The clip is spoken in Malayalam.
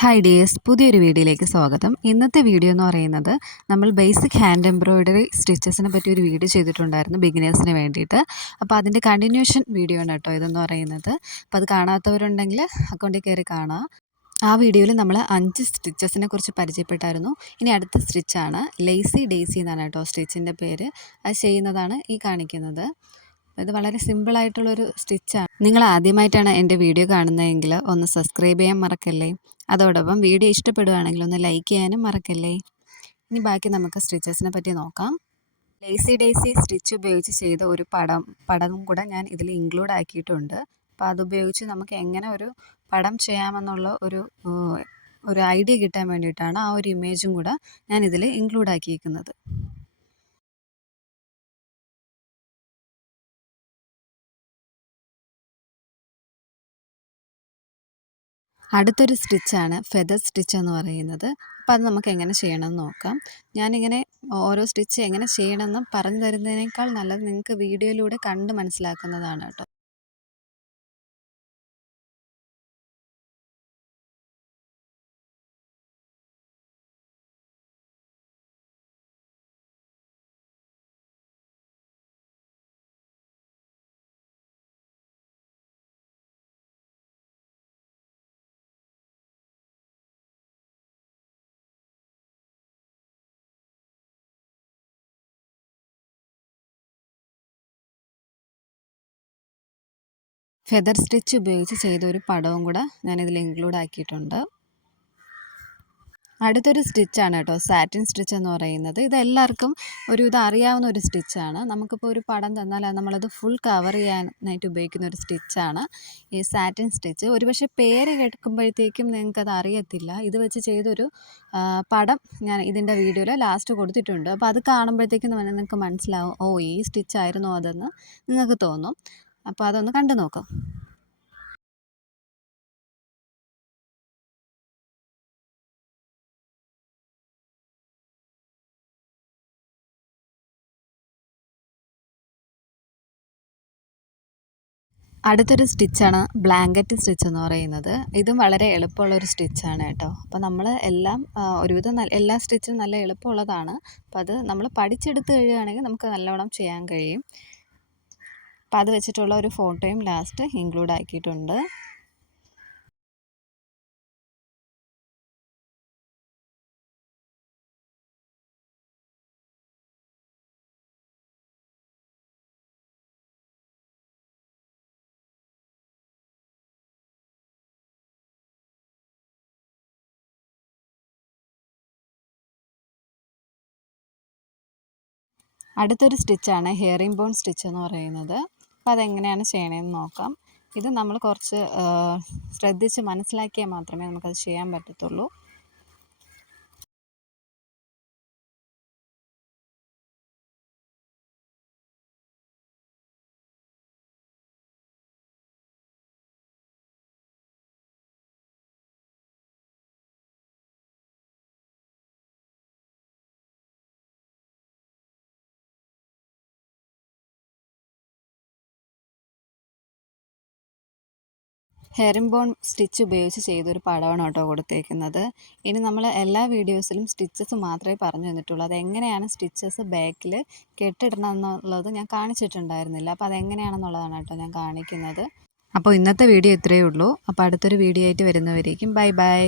ഹായ് ഡിയേഴ്സ്, പുതിയൊരു വീഡിയോയിലേക്ക് സ്വാഗതം. ഇന്നത്തെ വീഡിയോ എന്ന് പറയുന്നത് നമ്മൾ ബേസിക് ഹാൻഡ് എംബ്രോയ്ഡറി സ്റ്റിച്ചസിനെ പറ്റി ഒരു വീഡിയോ ചെയ്തിട്ടുണ്ടായിരുന്നു ബിഗിനേഴ്സിന് വേണ്ടിയിട്ട്. അപ്പോൾ അതിൻ്റെ കണ്ടിന്യൂഷൻ വീഡിയോ ആണ് കേട്ടോ ഇതെന്ന് പറയുന്നത്. അപ്പോൾ അത് കാണാത്തവരുണ്ടെങ്കിൽ അക്കൗണ്ടിൽ കയറി കാണാം. ആ വീഡിയോയിൽ നമ്മൾ 5 സ്റ്റിച്ചസിനെ കുറിച്ച് പരിചയപ്പെട്ടായിരുന്നു. ഇനി അടുത്ത സ്റ്റിച്ചാണ് ലേസി ഡേയ്സി എന്നാണ് കേട്ടോ സ്റ്റിച്ചിൻ്റെ പേര്. അത് ചെയ്യുന്നതാണ് ഈ കാണിക്കുന്നത്. ഇത് വളരെ സിമ്പിളായിട്ടുള്ളൊരു സ്റ്റിച്ചാണ്. നിങ്ങൾ ആദ്യമായിട്ടാണ് എൻ്റെ വീഡിയോ കാണുന്നതെങ്കിൽ ഒന്ന് സബ്സ്ക്രൈബ് ചെയ്യാൻ മറക്കല്ലേ. അതോടൊപ്പം വീഡിയോ ഇഷ്ടപ്പെടുകയാണെങ്കിൽ ഒന്ന് ലൈക്ക് ചെയ്യാനും മറക്കല്ലേ. ഇനി ബാക്കി നമുക്ക് സ്റ്റിച്ചസിനെ പറ്റി നോക്കാം. ലേസി ഡേയ്സി സ്റ്റിച്ച് ഉപയോഗിച്ച് ചെയ്ത ഒരു പടവും കൂടെ ഞാൻ ഇതിൽ ഇൻക്ലൂഡ് ആക്കിയിട്ടുണ്ട്. അപ്പോൾ അതുപയോഗിച്ച് നമുക്ക് എങ്ങനെ ഒരു പടം ചെയ്യാമെന്നുള്ള ഒരു ഐഡിയ കിട്ടാൻ വേണ്ടിയിട്ടാണ് ആ ഒരു ഇമേജും കൂടെ ഞാൻ ഇതിൽ ഇൻക്ലൂഡ് ആക്കിയിരിക്കുന്നത്. അടുത്തൊരു സ്റ്റിച്ചാണ് ഫെദർ സ്റ്റിച്ച് എന്ന് പറയുന്നത്. അപ്പോൾ അത് നമുക്ക് എങ്ങനെ ചെയ്യണമെന്ന് നോക്കാം. ഞാനിങ്ങനെ ഓരോ സ്റ്റിച്ച് എങ്ങനെ ചെയ്യണമെന്ന് പറഞ്ഞു തരുന്നതിനേക്കാൾ നല്ലത് നിങ്ങൾക്ക് വീഡിയോയിലൂടെ കണ്ട് മനസ്സിലാക്കുന്നതാണ് കേട്ടോ. ഫെദർ സ്റ്റിച്ച് ഉപയോഗിച്ച് ചെയ്ത ഒരു പടവും കൂടെ ഞാനിതിൽ ഇൻക്ലൂഡ് ആക്കിയിട്ടുണ്ട്. അടുത്തൊരു സ്റ്റിച്ചാണ് കേട്ടോ സാറ്റിൻ സ്റ്റിച്ച് എന്ന് പറയുന്നത്. ഇതെല്ലാവർക്കും ഇത് അറിയാവുന്ന ഒരു സ്റ്റിച്ചാണ്. നമുക്കിപ്പോൾ ഒരു പടം തന്നാൽ നമ്മളത് ഫുൾ കവർ ചെയ്യാനായിട്ട് ഉപയോഗിക്കുന്ന ഒരു സ്റ്റിച്ചാണ് ഈ സാറ്റിൻ സ്റ്റിച്ച്. ഒരുപക്ഷെ പേര് കേൾക്കുമ്പോഴത്തേക്കും നിങ്ങൾക്കത് അറിയത്തില്ല. ഇത് വെച്ച് ചെയ്തൊരു പടം ഞാൻ ഇതിൻ്റെ വീഡിയോയിൽ ലാസ്റ്റ് കൊടുത്തിട്ടുണ്ട്. അപ്പോൾ അത് കാണുമ്പോഴത്തേക്കും നിങ്ങൾക്ക് മനസ്സിലാവും, ഓ ഈ സ്റ്റിച്ചായിരുന്നോ അതെന്ന് നിങ്ങൾക്ക് തോന്നും. അപ്പോൾ അതൊന്ന് കണ്ടു നോക്കാം. അടുത്തൊരു സ്റ്റിച്ചാണ് ബ്ലാങ്കറ്റ് സ്റ്റിച്ച് എന്ന് പറയുന്നത്. ഇതും വളരെ എളുപ്പമുള്ളൊരു സ്റ്റിച്ചാണ് കേട്ടോ. അപ്പോൾ നമ്മൾ എല്ലാം ഒരുവിധം എല്ലാ സ്റ്റിച്ചും നല്ല എളുപ്പമുള്ളതാണ്. അപ്പോൾ അത് നമ്മൾ പഠിച്ചെടുത്ത് കഴിയുകയാണെങ്കിൽ നമുക്ക് നല്ലവണ്ണം ചെയ്യാൻ കഴിയും. അപ്പോൾ അത് വെച്ചിട്ടുള്ള ഒരു ഫോട്ടോയും ലാസ്റ്റ് ഇൻക്ലൂഡ് ആക്കിയിട്ടുണ്ട്. അടുത്തൊരു സ്റ്റിച്ചാണ് ഹെയറിംഗ് ബോൺ സ്റ്റിച്ച് എന്ന് പറയുന്നത്. അപ്പോൾ അതെങ്ങനെയാണ് ചെയ്യണമെന്ന് നോക്കാം. ഇത് നമ്മൾ കുറച്ച് ശ്രദ്ധിച്ച് മനസ്സിലാക്കിയാൽ മാത്രമേ നമുക്കത് ചെയ്യാൻ പറ്റത്തുള്ളൂ. ഹെയറിംഗ് ബോൺ സ്റ്റിച്ച് ഉപയോഗിച്ച് ചെയ്തൊരു പടമാണ് കേട്ടോ കൊടുത്തേക്കുന്നത്. ഇനി നമ്മൾ എല്ലാ വീഡിയോസിലും സ്റ്റിച്ചസ് മാത്രമേ പറഞ്ഞു തന്നിട്ടുള്ളൂ. അതെങ്ങനെയാണ് സ്റ്റിച്ചസ് ബാക്കിൽ കെട്ടിടണം എന്നുള്ളത് ഞാൻ കാണിച്ചിട്ടുണ്ടായിരുന്നില്ല. അപ്പോൾ അതെങ്ങനെയാണെന്നുള്ളതാണ് കേട്ടോ ഞാൻ കാണിക്കുന്നത്. അപ്പോൾ ഇന്നത്തെ വീഡിയോ ഇത്രയേ ഉള്ളൂ. അപ്പോൾ അടുത്തൊരു വീഡിയോ ആയിട്ട് വരുന്നവരേക്കും ബൈ ബൈ.